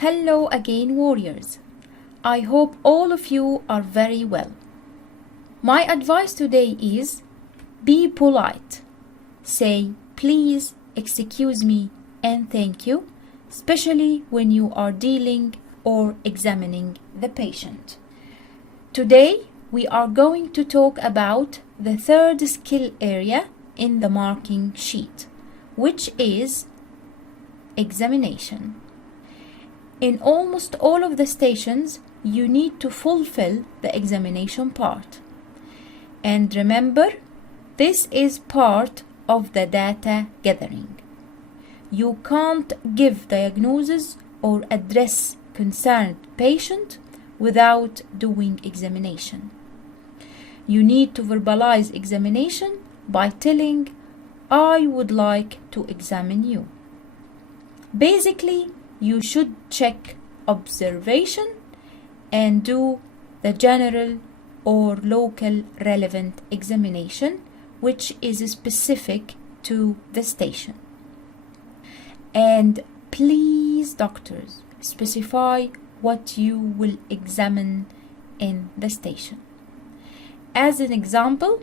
Hello again, warriors. I hope all of you are very well. My advice today is be polite. Say please, excuse me, and thank you, especially when you are dealing or examining the patient. Today, we are going to talk about the third skill area in the marking sheet, which is examination. In almost all of the stations, you need to fulfill the examination part. And remember, this is part of the data gathering. You can't give diagnosis or address concerned patient without doing examination. You need to verbalize examination by telling, I would like to examine you. Basically, you should check observation and do the general or local relevant examination, which is specific to the station. And please, doctors, specify what you will examine in the station. As an example,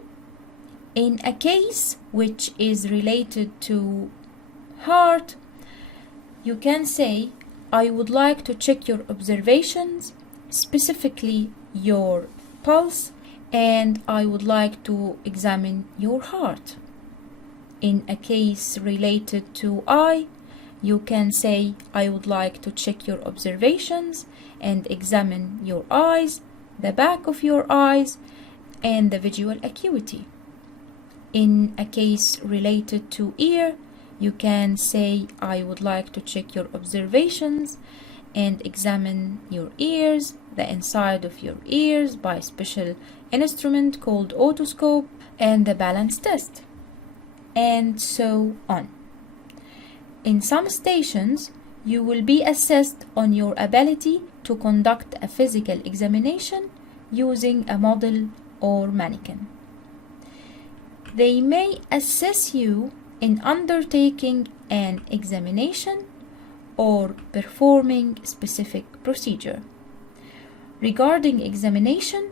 in a case which is related to heart, you can say, I would like to check your observations, specifically your pulse, and I would like to examine your heart. In a case related to eye, you can say, I would like to check your observations and examine your eyes, the back of your eyes, and the visual acuity. In a case related to ear, you can say, I would like to check your observations and examine your ears, the inside of your ears by a special instrument called otoscope, and the balance test, and so on. In some stations, you will be assessed on your ability to conduct a physical examination using a model or mannequin. They may assess you in undertaking an examination or performing specific procedure. Regarding examination,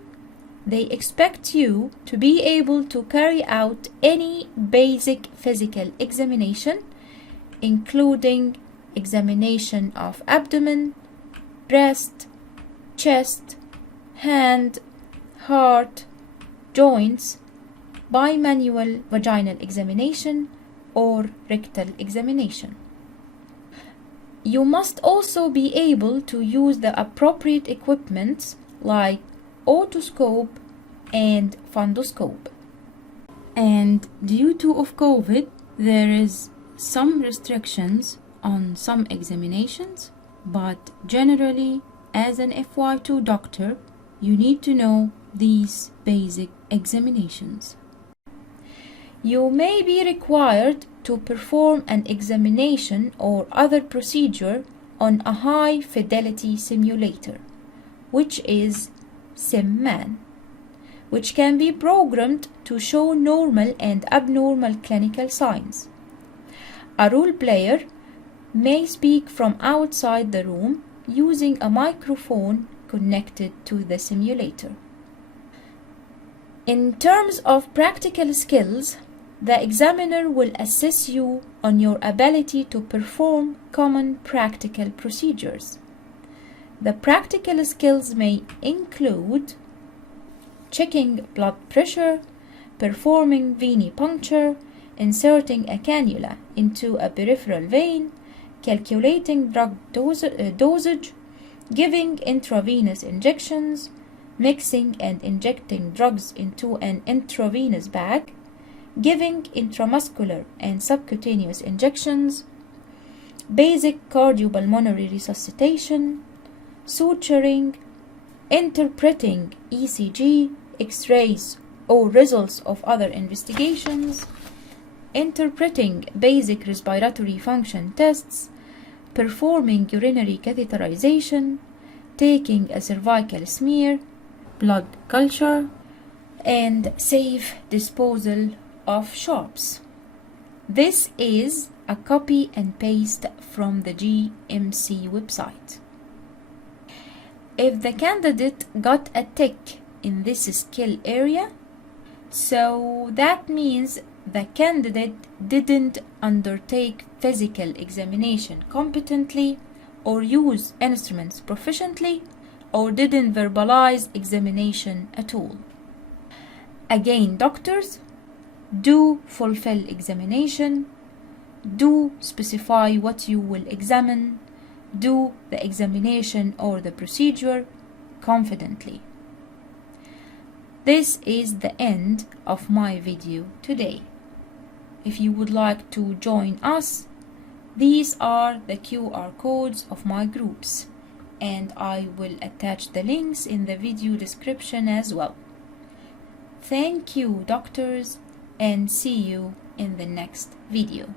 they expect you to be able to carry out any basic physical examination, including examination of abdomen, breast, chest, hand, heart, joints, bimanual vaginal examination, or rectal examination. You must also be able to use the appropriate equipment like otoscope and fundoscope. And due to COVID, there is some restrictions on some examinations, but generally, as an FY2 doctor, you need to know these basic examinations. You may be required to perform an examination or other procedure on a high fidelity simulator, which is SIMMAN, which can be programmed to show normal and abnormal clinical signs. A role player may speak from outside the room using a microphone connected to the simulator. In terms of practical skills, the examiner will assess you on your ability to perform common practical procedures. The practical skills may include checking blood pressure, performing venipuncture, inserting a cannula into a peripheral vein, calculating drug dosage, giving intravenous injections, mixing and injecting drugs into an intravenous bag, giving intramuscular and subcutaneous injections, basic cardiopulmonary resuscitation, suturing, interpreting ECG, X-rays, or results of other investigations, interpreting basic respiratory function tests, performing urinary catheterization, taking a cervical smear, blood culture, and safe disposal of sharps. This is a copy and paste from the GMC website. if the candidate got a tick in this skill area, so that means the candidate didn't undertake physical examination competently, or use instruments proficiently, or didn't verbalize examination at all. Again, doctors, do fulfill examination, do specify what you will examine, do the examination or the procedure confidently. This is the end of my video today. If you would like to join us, these are the QR codes of my groups, and I will attach the links in the video description as well. Thank you, doctors, and see you in the next video.